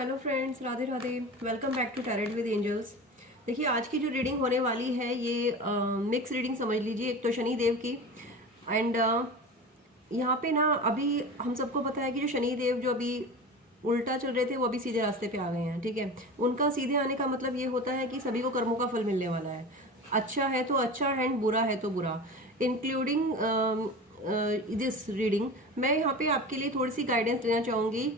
Hello friends, Radhe Radhe. Welcome back to tarot with angels. देखिए, आज की जो रीडिंग होने वाली है ये मिक्स रीडिंग समझ लीजिए। एक तो शनि देव की एंड यहाँ पे ना अभी हम सबको पता है कि जो शनि देव जो अभी उल्टा चल रहे थे वो अभी सीधे रास्ते पे आ गए हैं। ठीक है, उनका सीधे आने का मतलब ये होता है कि सभी को कर्मों का फल मिलने वाला है। अच्छा है तो अच्छा एंड बुरा है तो बुरा, इंक्लूडिंग दिस रीडिंग। मैं यहाँ पे आपके लिए थोड़ी सी गाइडेंस देना चाहूँगी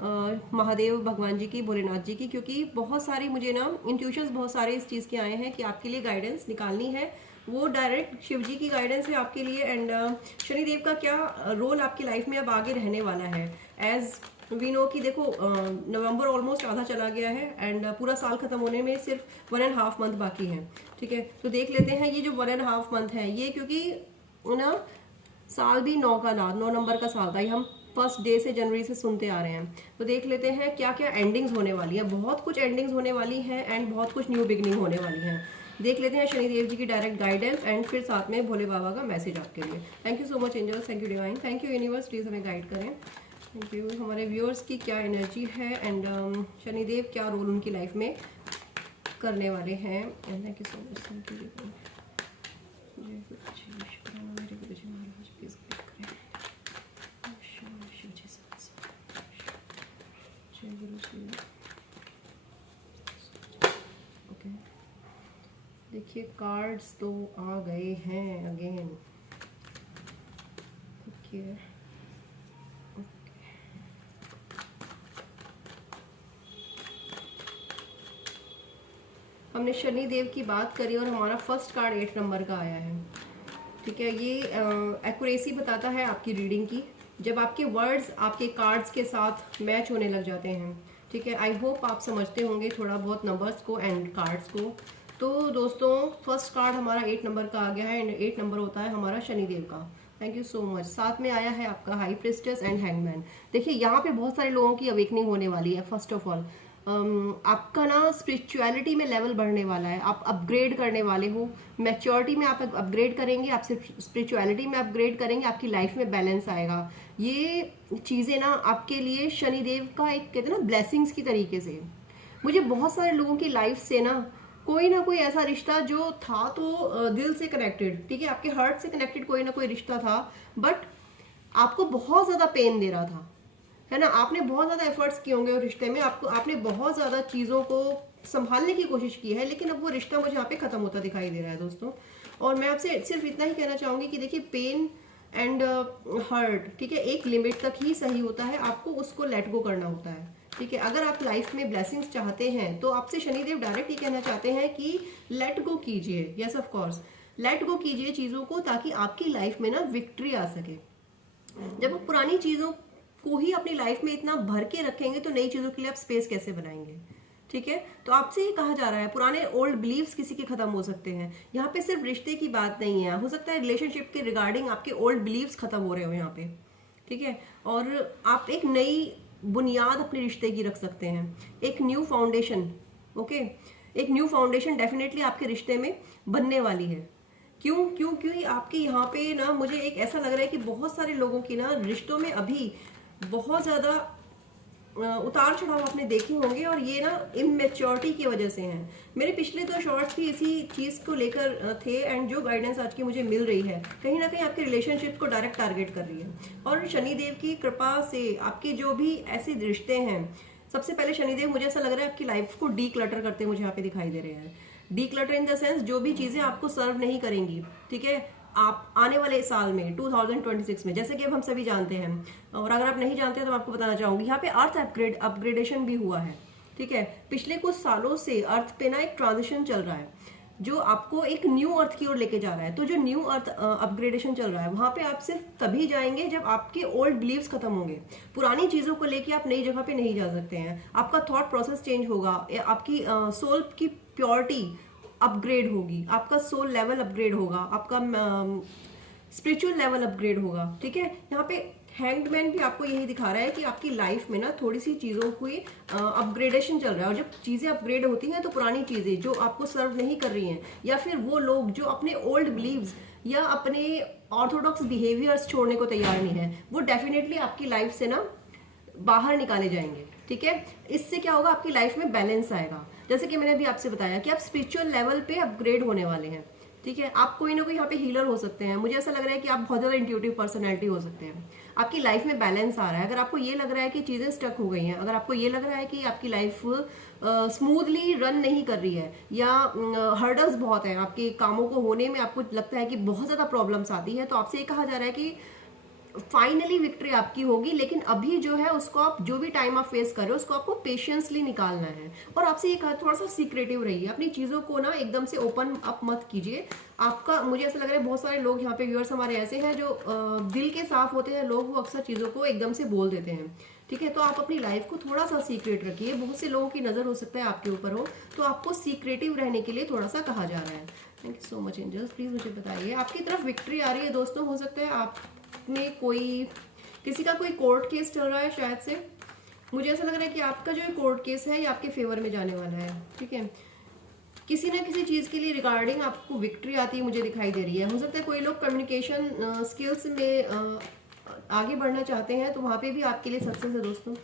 महादेव भगवान जी की, भोलेनाथ जी की, क्योंकि बहुत सारी मुझे ना इंट्यूशंस बहुत सारे इस चीज़ के आए हैं कि आपके लिए गाइडेंस निकालनी है। वो डायरेक्ट शिव जी की गाइडेंस है आपके लिए। एंड शनिदेव का क्या रोल आपकी लाइफ में अब आगे रहने वाला है। एज वी नो कि देखो नवंबर ऑलमोस्ट आधा चला गया है एंड पूरा साल खत्म होने में सिर्फ 1.5 मंथ बाकी है। ठीक है, तो देख लेते हैं ये जो 1.5 मंथ है ये, क्योंकि ना साल भी 9 नंबर का साल था। ये हम फर्स्ट डे से जनवरी से सुनते आ रहे हैं। तो देख लेते हैं क्या क्या एंडिंग्स होने वाली है। बहुत कुछ एंडिंग्स होने वाली है एंड बहुत कुछ न्यू बिगनिंग होने वाली है। देख लेते हैं शनिदेव जी की डायरेक्ट गाइडेंस एंड फिर साथ में भोले बाबा का मैसेज आपके लिए। Thank you so much angels, thank you divine, thank you universe, please हमें गाइड करें। Thank you. हमारे व्यूअर्स की क्या एनर्जी है एंड शनिदेव क्या रोल उनकी लाइफ में करने वाले हैं। And thank you so much, thank you. Okay, देखिए कार्ड्स तो आ गए हैं अगेन। ठीक है, हमने शनि देव की बात करी और हमारा फर्स्ट कार्ड 8 नंबर का आया है। ठीक है, ये एक्यूरेसी बताता है आपकी रीडिंग की, जब आपके वर्ड्स आपके कार्ड्स के साथ मैच होने लग जाते हैं। ठीक है, आई होप आप समझते होंगे थोड़ा बहुत नंबर्स को एंड कार्ड्स को। तो दोस्तों, फर्स्ट कार्ड हमारा 8 नंबर का आ गया है एंड 8 नंबर होता है हमारा शनिदेव का। Thank you so much. साथ में आया है आपका हाई प्रिस्टेस एंड हैंगमैन। देखिए, यहाँ पे बहुत सारे लोगों की अवेकनिंग होने वाली है। फर्स्ट ऑफ ऑल आपका ना स्पिरिचुअलिटी में लेवल बढ़ने वाला है। आप अपग्रेड करने वाले हो, मैच्योरिटी में आप अपग्रेड करेंगे, आप स्पिरिचुअलिटी में अपग्रेड करेंगे, आपकी लाइफ में बैलेंस आएगा। ये चीज़ें ना आपके लिए शनिदेव का एक कहते हैं ना ब्लेसिंग्स की तरीके से। मुझे बहुत सारे लोगों की लाइफ से ना कोई ऐसा रिश्ता जो था तो दिल से कनेक्टेड, ठीक है, आपके हार्ट से कनेक्टेड कोई ना कोई रिश्ता था, बट आपको बहुत ज़्यादा पेन दे रहा था, है ना। आपने बहुत ज़्यादा एफर्ट्स किए होंगे उस रिश्ते में, आपने बहुत ज़्यादा चीज़ों को संभालने की कोशिश की है, लेकिन अब वो रिश्ता मुझे यहाँ पे ख़त्म होता दिखाई दे रहा है दोस्तों। और मैं आपसे सिर्फ इतना ही कहना चाहूँगी कि देखिए, पेन एंड हर्ट, ठीक है, एक लिमिट तक ही सही होता है, आपको उसको लेट गो करना होता है। ठीक है, अगर आप लाइफ में ब्लेसिंग्स चाहते हैं तो आपसे शनिदेव डायरेक्ट ये कहना चाहते हैं कि लेट गो कीजिए। Yes of course, let go कीजिए चीज़ों को, ताकि आपकी लाइफ में ना विक्ट्री आ सके। जब आप पुरानी चीज़ों को ही अपनी लाइफ में इतना भर के रखेंगे तो नई चीज़ों के लिए आप स्पेस कैसे बनाएंगे। ठीक है, तो आपसे ये कहा जा रहा है पुराने ओल्ड बिलीव्स किसी के खत्म हो सकते हैं। यहाँ पे सिर्फ रिश्ते की बात नहीं है, हो सकता है रिलेशनशिप के रिगार्डिंग आपके ओल्ड बिलीव्स खत्म हो रहे हो यहाँ पे। ठीक है, और आप एक नई बुनियाद अपने रिश्ते की रख सकते हैं, एक न्यू फाउंडेशन। ओके, एक न्यू फाउंडेशन डेफिनेटली आपके रिश्ते में बनने वाली है। क्यों आपके यहाँ पे ना मुझे एक ऐसा लग रहा है कि बहुत सारे लोगों की ना रिश्तों में अभी बहुत ज़्यादा उतार चढ़ाव आपने देखे होंगे, और ये ना इमेच्योरिटी की वजह से हैं। मेरे पिछले 2 शॉर्ट्स भी इसी चीज़ को लेकर थे एंड जो गाइडेंस आज की मुझे मिल रही है कहीं ना कहीं आपके रिलेशनशिप को डायरेक्ट टारगेट कर रही है। और शनिदेव की कृपा से आपके जो भी ऐसे रिश्ते हैं, सबसे पहले शनिदेव मुझे ऐसा लग रहा है आपकी लाइफ को डी क्लटर करते मुझे यहाँ पे दिखाई दे रहे हैं। D clutter in the sense, जो भी चीज़ें आपको सर्व नहीं करेंगी, ठीक है, आप आने वाले साल में 2026 में, जैसे कि अब हम सभी जानते हैं, और अगर आप नहीं जानते तो मैं आपको बताना चाहूंगी, यहाँ पे अर्थ अपग्रेडेशन भी हुआ है। ठीक है, पिछले कुछ सालों से अर्थ पे ना एक ट्रांजिशन चल रहा है जो आपको एक न्यू अर्थ की ओर लेके जा रहा है। तो जो न्यू अर्थ अपग्रेडेशन चल रहा है, वहां पे आप सिर्फ तभी जाएंगे जब आपके ओल्ड बिलीव्स खत्म होंगे। पुरानी चीजों को लेके आप नई जगह पे नहीं जा सकते हैं। आपका थॉट प्रोसेस चेंज होगा, आपकी सोल की प्योरिटी अपग्रेड होगी, आपका सोल लेवल अपग्रेड होगा, आपका स्पिरिचुअल लेवल अपग्रेड होगा। ठीक है, यहाँ पे हैंग्ड मैन भी आपको यही दिखा रहा है कि आपकी लाइफ में ना थोड़ी सी चीज़ों की अपग्रेडेशन चल रहा है। और जब चीज़ें अपग्रेड होती हैं तो पुरानी चीज़ें जो आपको सर्व नहीं कर रही हैं, या फिर वो लोग जो अपने ओल्ड बिलीव्स या अपने ऑर्थोडॉक्स बिहेवियर्स छोड़ने को तैयार नहीं है, वो डेफिनेटली आपकी लाइफ से ना बाहर निकाले जाएंगे। ठीक है, इससे क्या होगा, आपकी लाइफ में बैलेंस आएगा। जैसे कि मैंने अभी आपसे बताया कि आप स्पिरिचुअल लेवल पे अपग्रेड होने वाले हैं। ठीक है, आप कोई ना कोई यहाँ पे हीलर हो सकते हैं। मुझे ऐसा लग रहा है कि आप बहुत ज्यादा इंट्यूटिव पर्सनैलिटी हो सकते हैं। आपकी लाइफ में बैलेंस आ रहा है। अगर आपको ये लग रहा है कि चीजें स्टक हो गई हैं, अगर आपको ये लग रहा है कि आपकी लाइफ स्मूथली रन नहीं कर रही है, या हर्डल्स बहुत हैं आपके कामों को होने में, आपको लगता है कि बहुत ज्यादा प्रॉब्लम्स आती है, तो आपसे ये कहा जा रहा है कि फाइनली विक्ट्री आपकी होगी। लेकिन अभी जो है उसको आप, जो भी टाइम आप फेस कर रहे हो उसको आपको पेशेंसली निकालना है। और आपसे ये कहा, थोड़ा सा सीक्रेटिव रहिए, अपनी चीजों को ना एकदम से ओपन अप मत कीजिए। आपका, मुझे ऐसा लग रहा है बहुत सारे लोग यहाँ पे व्यूअर्स हमारे ऐसे हैं जो दिल के साफ होते हैं लोग, वो अक्सर चीजों को एकदम से बोल देते हैं। ठीक है, तो आप अपनी लाइफ को थोड़ा सा सीक्रेट रखिए। बहुत से लोगों की नजर हो सकता है आपके ऊपर हो, तो आपको सीक्रेटिव रहने के लिए थोड़ा सा कहा जा रहा है। Thank you so much angels, please मुझे बताइए आपकी तरफ विक्ट्री आ रही है दोस्तों। हो सकता है आप में कोई, किसी का कोई कोर्ट केस चल रहा है शायद से। मुझे ऐसा लग रहा है कि आपका जो कोर्ट केस है ये आपके फेवर में जाने वाला है। ठीक है, किसी ना किसी चीज के लिए रिगार्डिंग आपको विक्ट्री आती है मुझे दिखाई दे रही है। हो सकता है कोई लोग कम्युनिकेशन स्किल्स में आगे बढ़ना चाहते हैं, तो वहां पे भी आपके लिए सक्सेस है दोस्तों।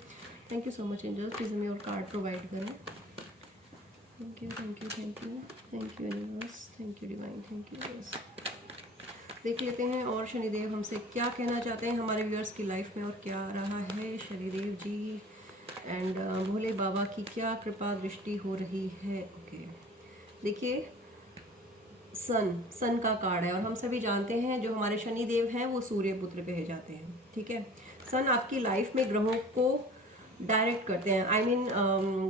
Thank you so much angels, please हमें और कार्ड प्रोवाइड करें। Thank you thank you thank you thank you universe, thank you divine, thank you universe. देख लेते हैं और शनिदेव हमसे क्या कहना चाहते हैं हमारे व्यूअर्स की लाइफ में, और क्या रहा है शनिदेव जी एंड भोले बाबा की क्या कृपा दृष्टि हो रही है। ओके, देखिए सन का कार्ड है, और हम सभी जानते हैं जो हमारे शनिदेव हैं वो सूर्य पुत्र कहे जाते हैं। ठीक है, सन आपकी लाइफ में ग्रहों को डायरेक्ट करते हैं। आई मीन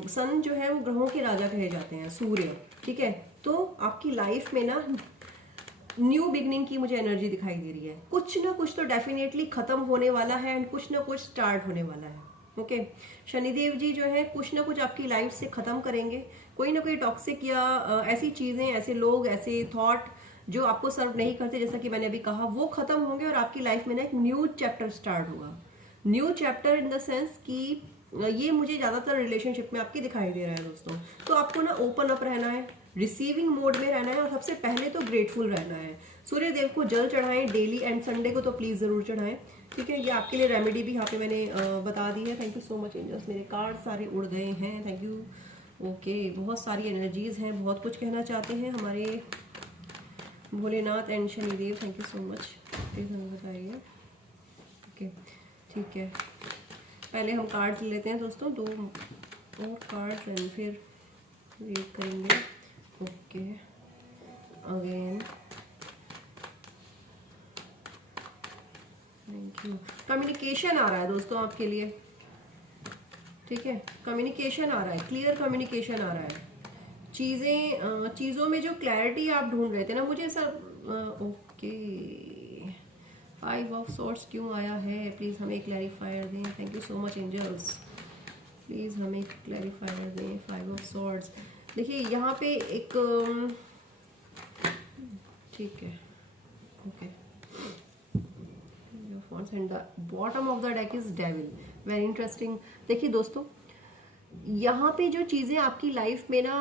सन जो है वो ग्रहों के राजा कहे जाते हैं, सूर्य। ठीक है, तो आपकी लाइफ में ना न्यू बिगनिंग की मुझे एनर्जी दिखाई दे रही है। कुछ ना कुछ तो डेफिनेटली खत्म होने वाला है एंड कुछ ना कुछ स्टार्ट होने वाला है। ओके, शनिदेव जी जो है कुछ ना कुछ आपकी लाइफ से खत्म करेंगे। कोई ना कोई टॉक्सिक या ऐसी चीजें, ऐसे लोग, ऐसे थॉट जो आपको सर्व नहीं करते, जैसा कि मैंने अभी कहा, वो खत्म होंगे और आपकी लाइफ में ना एक न्यू चैप्टर स्टार्ट होगा। New chapter in the sense कि ये मुझे ज्यादातर रिलेशनशिप में आपके दिखाई दे रहा है दोस्तों। तो आपको ना ओपन अप रहना है, रिसीविंग मोड में रहना है, और सबसे पहले तो ग्रेटफुल रहना है। सूर्य देव को जल चढ़ाएं डेली, एंड संडे को तो प्लीज जरूर चढ़ाएं। ठीक है, ये आपके लिए रेमेडी भी यहाँ पे मैंने बता दी है। Thank you so much angels, मेरे कार्ड सारे उड़ गए हैं, थैंक यू। ओके, बहुत सारी एनर्जीज हैं, बहुत कुछ कहना चाहते हैं हमारे Bholenath and Shanidev. Thank you so much, please हमें बताइए। ओके, ठीक है, पहले हम कार्ड्स लेते हैं दोस्तों, 2 और कार्ड्स एंड फिर रीड करेंगे। Okay, again thank you. Communication आ रहा है दोस्तों आपके लिए। ठीक है, कम्युनिकेशन आ रहा है, क्लियर कम्युनिकेशन आ रहा है। चीज़ों में जो क्लैरिटी आप ढूंढ रहे थे ना, मुझे ऐसा ओके 5 ऑफ सॉर्ड्स क्यों आया है, प्लीज़ हमें क्लैरिफायर दें। Thank you so much angels, please हमें क्लैरिफायर दें। 5 ऑफ सॉर्ड्स, देखिए यहाँ पे एक, ठीक है, okay, and the bottom of the deck is devil, very interesting. देखिए दोस्तों, यहाँ पे जो चीजें आपकी लाइफ में ना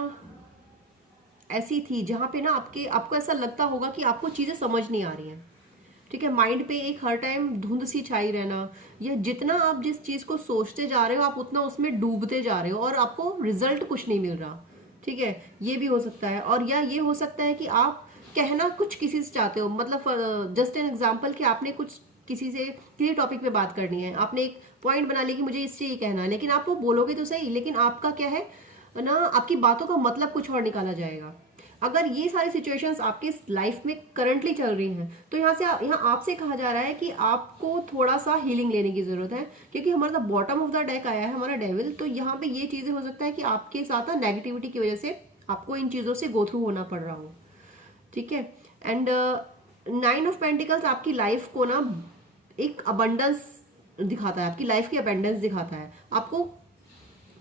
ऐसी थी जहाँ पे ना आपको ऐसा लगता होगा कि आपको चीजें समझ नहीं आ रही हैं। ठीक है, माइंड पे एक हर टाइम धुंध सी छाई रहना, या जितना आप जिस चीज को सोचते जा रहे हो आप उतना उसमें डूबते जा रहे हो और आपको रिजल्ट कुछ नहीं मिल रहा। ठीक है, ये भी हो सकता है। और या ये हो सकता है कि आप कहना कुछ किसी से चाहते हो, मतलब जस्ट एन एग्जाम्पल कि आपने कुछ किसी से किसी टॉपिक पे बात करनी है, आपने एक पॉइंट बना ली कि मुझे इससे ये कहना है, लेकिन आप वो बोलोगे तो सही, लेकिन आपका क्या है ना, आपकी बातों का मतलब कुछ और निकाला जाएगा। अगर ये सारी सिचुएशंस आपके लाइफ में करंटली चल रही हैं, तो यहाँ आपसे कहा जा रहा है कि आपको थोड़ा सा हीलिंग लेने की जरूरत है, क्योंकि हमारा बॉटम ऑफ द डेक आया है हमारा डेविल। तो यहाँ पे ये चीजें हो सकता है कि आपके साथ ना नेगेटिविटी की वजह से आपको इन चीजों से गो थ्रू होना पड़ रहा हो। ठीक है, एंड 9 ऑफ पेंटिकल्स आपकी लाइफ को ना एक अबंडेंस दिखाता है, आपकी लाइफ की अबंडेंस दिखाता है। आपको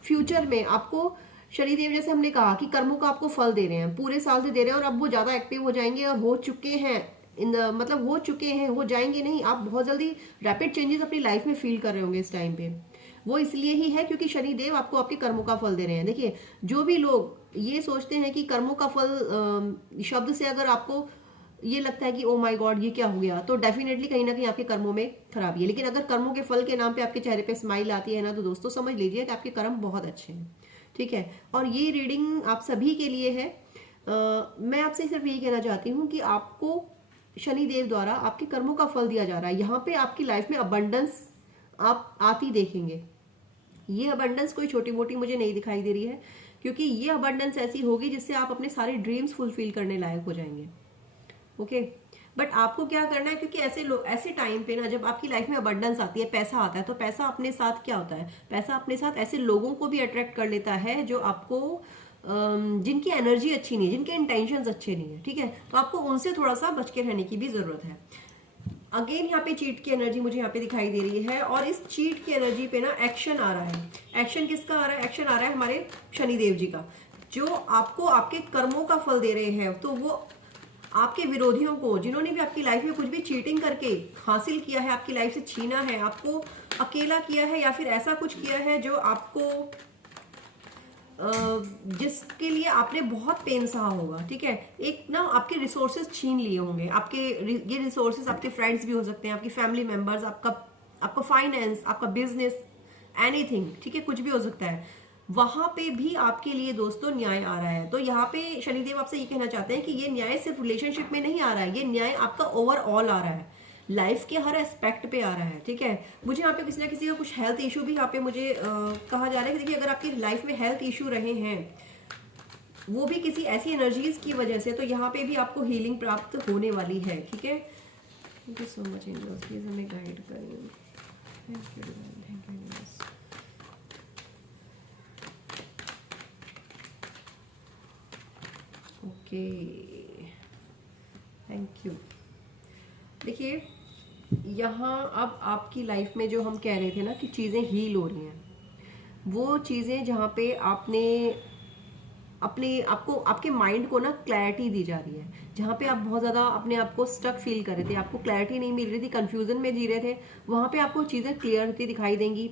फ्यूचर में, आपको शनिदेव जैसे हमने कहा कि कर्मों का आपको फल दे रहे हैं, पूरे साल से दे रहे हैं, और अब वो ज्यादा एक्टिव हो जाएंगे और हो चुके हैं मतलब हो चुके हैं, हो जाएंगे नहीं, आप बहुत जल्दी रैपिड चेंजेस अपनी लाइफ में फील कर रहे होंगे इस टाइम पे। वो इसलिए ही है क्योंकि शनिदेव आपको आपके कर्मों का फल दे रहे हैं। देखिए, जो भी लोग ये सोचते हैं कि कर्मों का फल शब्द से अगर आपको ये लगता है कि ओ माय गॉड ये क्या हो गया, तो डेफिनेटली कहीं ना कहीं आपके कर्मों में खराबी है। लेकिन अगर कर्मों के फल के नाम पे आपके चेहरे पे स्माइल आती है ना, तो दोस्तों समझ लीजिए कि आपके कर्म बहुत अच्छे हैं, ठीक है। और ये रीडिंग आप सभी के लिए है। मैं आपसे सिर्फ यही कहना चाहती हूँ कि आपको शनि देव द्वारा आपके कर्मों का फल दिया जा रहा है। यहाँ पे आपकी लाइफ में अबंडेंस आप आती देखेंगे। ये अबंडेंस कोई छोटी मोटी मुझे नहीं दिखाई दे रही है, क्योंकि ये अबंडेंस ऐसी होगी जिससे आप अपने सारे ड्रीम्स फुलफिल करने लायक हो जाएंगे। ओके, बट आपको क्या करना है, क्योंकि ऐसे टाइम पे ना जब आपकी लाइफ में अबंडेंस आती है, पैसा आता है, तो पैसा अपने साथ क्या होता है, पैसा अपने साथ ऐसे लोगों को भी अट्रैक्ट कर लेता है जो आपको जिनकी एनर्जी अच्छी नहीं है, जिनके इंटेंशंस अच्छे नहीं है, ठीक है। तो आपको उनसे थोड़ा सा बच के रहने की भी जरूरत है। अगेन यहाँ पे चीट की एनर्जी मुझे यहाँ पे दिखाई दे रही है, और इस चीट की एनर्जी पे ना एक्शन आ रहा है। एक्शन किसका आ रहा है? एक्शन आ रहा है हमारे शनिदेव जी का, जो आपको आपके कर्मों का फल दे रहे हैं। तो वो आपके विरोधियों को, जिन्होंने भी आपकी लाइफ में कुछ भी चीटिंग करके हासिल किया है, आपकी लाइफ से छीना है, आपको अकेला किया है, या फिर ऐसा कुछ किया है जो आपको जिसके लिए आपने बहुत पेन सहा होगा, ठीक है। एक ना आपके रिसोर्सेज छीन लिए होंगे, आपके ये रिसोर्सेज आपके फ्रेंड्स भी हो सकते हैं, आपकी फैमिली मेंबर्स, आपका फाइनेंस, आपका बिजनेस, एनीथिंग, ठीक है, कुछ भी हो सकता है। वहां पे भी आपके लिए दोस्तों न्याय आ रहा है। तो यहाँ पे शनिदेव आपसे ये कहना चाहते हैं कि ये न्याय सिर्फ रिलेशनशिप में नहीं आ रहा है, ये न्याय आपका ओवरऑल आ रहा है, लाइफ के हर एस्पेक्ट पे आ रहा है, ठीक है। मुझे यहाँ पे किसी ना किसी का कुछ हेल्थ इशू भी यहाँ पे मुझे कहा जा रहा है कि देखिए, अगर आपकी लाइफ में हेल्थ इशू रहे हैं, वो भी किसी ऐसी एनर्जीज की वजह से, तो यहाँ पे भी आपको हीलिंग प्राप्त होने वाली है, ठीक है। Thank you so much angels, please हमें गाइड करिए। Thank you, thank you. Okay, thank you. देखिए, यहाँ अब आपकी लाइफ में जो हम कह रहे थे ना कि चीज़ें हील हो रही हैं, वो चीज़ें जहाँ पे आपने अपने आपको आपके माइंड को ना क्लैरिटी दी जा रही है, जहाँ पे आप बहुत ज़्यादा अपने आप को स्टक फील कर रहे थे, आपको क्लैरिटी नहीं मिल रही थी, कंफ्यूजन में जी रहे थे, वहाँ पे आपको चीज़ें क्लियर होती दिखाई देंगी।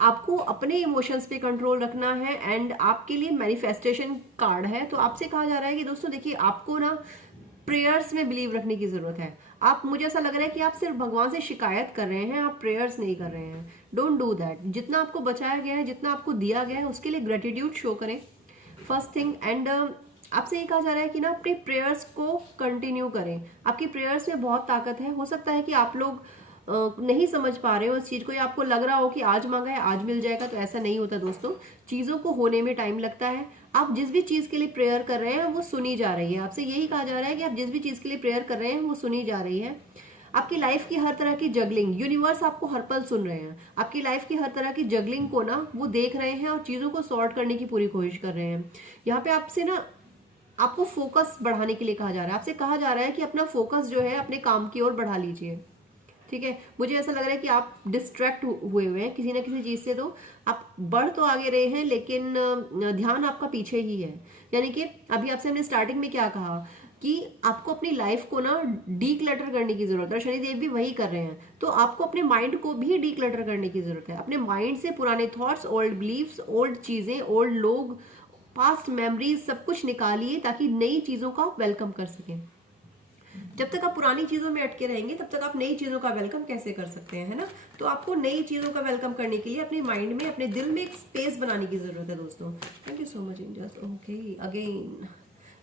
आपको अपने इमोशंस पे कंट्रोल रखना है, एंड आपके लिए मैनिफेस्टेशन कार्ड है। तो आपसे कहा जा रहा है कि दोस्तों देखिए, आपको ना प्रेयर्स में बिलीव रखने की जरूरत है। आप, मुझे ऐसा लग रहा है कि आप सिर्फ भगवान से शिकायत कर रहे हैं, आप प्रेयर्स नहीं कर रहे हैं। Don't do that. जितना आपको बचाया गया है, जितना आपको दिया गया है, उसके लिए ग्रेटिट्यूड शो करें, फर्स्ट थिंग। एंड आपसे ये कहा जा रहा है कि ना अपने प्रेयर्स को कंटिन्यू करें। आपकी प्रेयर्स में बहुत ताकत है। हो सकता है कि आप लोग नहीं समझ पा रहे हो उस चीज को, या आपको लग रहा हो कि आज मांगा है आज मिल जाएगा, तो ऐसा नहीं होता दोस्तों। चीजों को होने में टाइम लगता है। आप जिस भी चीज के लिए प्रेयर कर रहे हैं वो सुनी जा रही है। आपसे यही कहा जा रहा है कि आप जिस भी चीज के लिए प्रेयर कर रहे हैं वो सुनी जा रही है। आपकी लाइफ की हर तरह की जगलिंग, यूनिवर्स आपको हर पल सुन रहे हैं। आपकी लाइफ की हर तरह की जगलिंग को ना वो देख रहे हैं, और चीजों को सॉर्ट करने की पूरी कोशिश कर रहे हैं। यहाँ पे आपसे ना आपको फोकस बढ़ाने के लिए कहा जा रहा है। आपसे कहा जा रहा है कि अपना फोकस जो है अपने काम की ओर बढ़ा लीजिए, ठीक है। मुझे ऐसा लग रहा है कि आप डिस्ट्रैक्ट हुए हुए हैं किसी ना किसी चीज से। तो आप बढ़ तो आगे रहे हैं, लेकिन ध्यान आपका पीछे ही है। यानी कि अभी आपसे हमने स्टार्टिंग में क्या कहा कि आपको अपनी लाइफ को ना डी क्लटर करने की जरूरत है, और शनिदेव भी वही कर रहे हैं। तो आपको अपने माइंड को भी डी क्लटर करने की जरूरत है। अपने माइंड से पुराने थॉट्स, ओल्ड बिलीव्स, ओल्ड चीजें, ओल्ड लोग, पास्ट मेमोरीज, सब कुछ निकालिए, ताकि नई चीजों का आप वेलकम कर सकें। जब तक आप पुरानी चीजों में अटके रहेंगे, तब तक आप नई चीजों का वेलकम कैसे कर सकते हैं, है ना। तो आपको नई चीजों का वेलकम करने के लिए अपने माइंड में, अपने दिल में एक स्पेस बनाने की जरूरत है दोस्तों। Thank you so much angels. Okay, again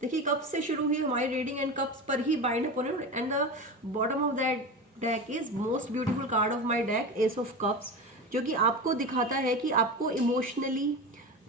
देखिए, कप्स से शुरू हुई हमारी रीडिंग, एंड कप्स पर ही bind upon it, and the bottom of that deck is most beautiful card of my deck, ace of cups, जो कि आपको दिखाता है कि आपको emotionally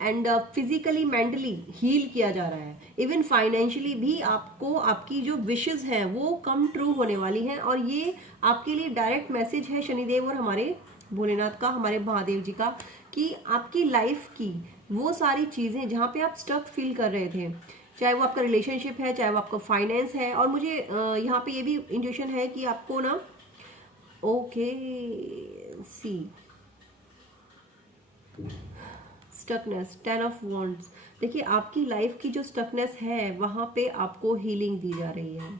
and physically, mentally heal किया जा रहा है। इवन फाइनेंशियली भी आपको आपकी जो विशेस हैं वो कम ट्रू होने वाली हैं। और ये आपके लिए डायरेक्ट मैसेज है शनिदेव और हमारे भोलेनाथ का, हमारे महादेव जी का, कि आपकी लाइफ की वो सारी चीजें जहाँ पे आप स्टक फील कर रहे थे, चाहे वो आपका रिलेशनशिप है, चाहे वो आपका फाइनेंस है, और मुझे यहाँ पे ये भी इंट्यूशन है कि आपको ना, okay see, stuckness, 10 of wands. देखिए, आपकी लाइफ की जो स्टकनेस है वहां पे आपको हीलिंग दी जा रही है।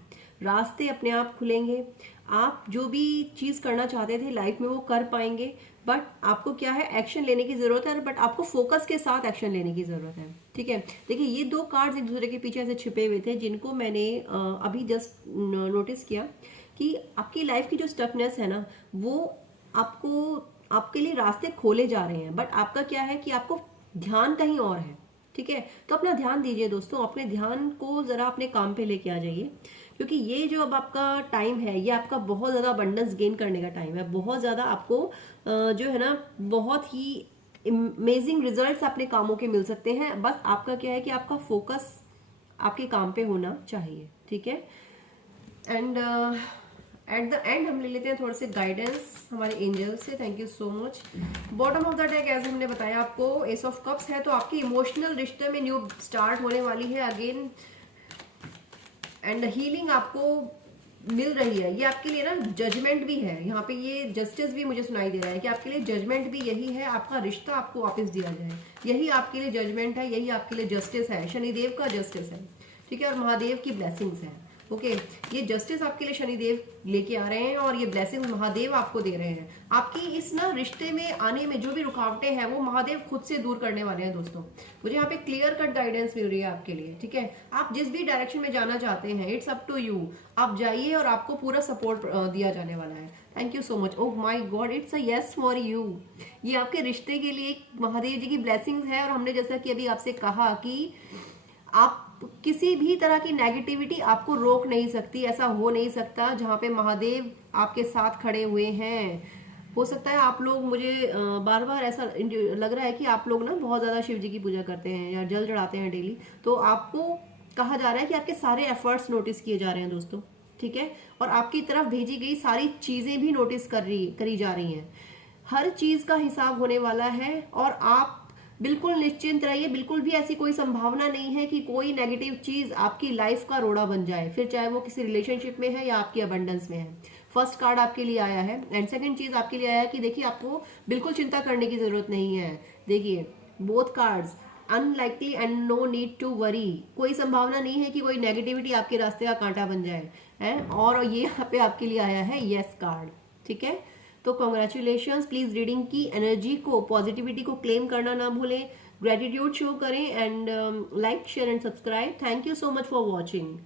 रास्ते अपने आप खुलेंगे। आप जो भी चीज करना चाहते थे लाइफ में वो कर पाएंगे। बट आपको क्या है, एक्शन लेने की जरूरत है, बट आपको फोकस के साथ एक्शन लेने की जरूरत है। ठीक है, देखिए ये 2 कार्ड्स एक दूसरे के पीछे ऐसे छिपे हुए थे, जिनको मैंने अभी जस्ट नोटिस किया कि आपकी लाइफ की जो स्टफनेस है ना, वो आपको आपके लिए रास्ते खोले जा रहे हैं, बट आपका क्या है कि आपको ध्यान कहीं और है। ठीक है, तो अपना ध्यान दीजिए दोस्तों, अपने ध्यान को जरा अपने काम पे लेके आ जाइए, क्योंकि ये जो अब आपका टाइम है, ये आपका बहुत ज़्यादा अबंडेंस गेन करने का टाइम है। बहुत ज़्यादा आपको जो है ना, बहुत ही अमेजिंग रिजल्ट्स अपने कामों के मिल सकते हैं। बस आपका क्या है कि आपका फोकस आपके काम पे होना चाहिए। ठीक है, एंड एट द एंड हम ले लेते हैं थोड़े से गाइडेंस हमारे एंजल से। Thank you so much. Bottom of the deck as हमने बताया आपको एस ऑफ कप्स है, तो आपकी इमोशनल रिश्ते में न्यू स्टार्ट होने वाली है अगेन, एंड हीलिंग आपको मिल रही है। ये आपके लिए ना जजमेंट भी है, यहाँ पे ये जस्टिस भी मुझे सुनाई दे रहा है कि आपके लिए जजमेंट भी यही है, आपका रिश्ता आपको वापस दिया जाए, यही आपके लिए जजमेंट है, यही आपके लिए जस्टिस है, शनिदेव का जस्टिस है। ठीक है, और महादेव की ब्लेसिंग्स है। ओके, ये जस्टिस आपके लिए शनिदेव लेके आ रहे हैं और ये ब्लेसिंग महादेव आपको दे रहे हैं। आपकी इस ना रिश्ते में आने में जो भी रुकावटें हैं, वो महादेव खुद से दूर करने वाले हैं दोस्तों। मुझे यहाँ पे क्लियर कट गाइडेंस मिल रही है आपके लिए। ठीक है, आप जिस भी डायरेक्शन में जाना चाहते हैं, इट्स अप टू यू, आप जाइए और आपको पूरा सपोर्ट दिया जाने वाला है। Thank you so much. Oh my God, it's a yes for you. ये आपके रिश्ते के लिए महादेव जी की ब्लेसिंग्स है, और हमने जैसा कि अभी आपसे कहा कि आप किसी भी तरह की नेगेटिविटी आपको रोक नहीं सकती, ऐसा हो नहीं सकता जहाँ पे महादेव आपके साथ खड़े हुए हैं। हो सकता है आप लोग, मुझे बार बार ऐसा लग रहा है कि आप लोग ना बहुत ज़्यादा शिव जी की पूजा करते हैं या जल चढ़ाते हैं डेली, तो आपको कहा जा रहा है कि आपके सारे एफर्ट्स नोटिस किए जा रहे हैं दोस्तों। ठीक है, और आपकी तरफ भेजी गई सारी चीज़ें भी नोटिस करी जा रही हैं। हर चीज़ का हिसाब होने वाला है, और आप बिल्कुल निश्चिंत रहिए। बिल्कुल भी ऐसी कोई संभावना नहीं है कि कोई नेगेटिव चीज आपकी लाइफ का रोड़ा बन जाए, फिर चाहे वो किसी रिलेशनशिप में है या आपकी अबंडेंस में है। फर्स्ट कार्ड आपके लिए आया है, एंड सेकंड चीज आपके लिए आया है कि देखिए आपको बिल्कुल चिंता करने की जरूरत नहीं है। देखिए both cards unlikely and no need to worry. कोई संभावना नहीं है कि कोई नेगेटिविटी आपके रास्ते का कांटा बन जाए है, और ये यहाँ पे आपके लिए आया है यस कार्ड। ठीक है, तो कॉन्ग्रेचुलेशंस। प्लीज रीडिंग की एनर्जी को, पॉजिटिविटी को क्लेम करना ना भूलें, ग्रेटिट्यूड शो करें, and like share and subscribe. Thank you so much for watching.